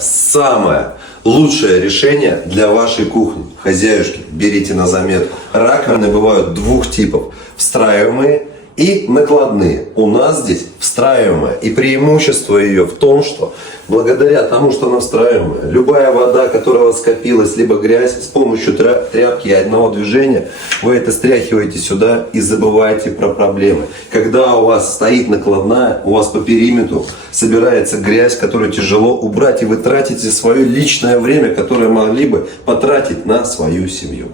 самое лучшее решение для вашей кухни. Хозяюшки, берите на заметку. Раковины бывают двух типов. Встраиваемые и накладные. У нас здесь встраиваемая. И преимущество ее в том, что благодаря тому, что она встраиваемая, любая вода, которая у вас скопилась, либо грязь, с помощью тряпки и одного движения, вы это стряхиваете сюда и забываете про проблемы. Когда у вас стоит накладная, у вас по периметру собирается грязь, которую тяжело убрать, и вы тратите свое личное время, которое могли бы потратить на свою семью.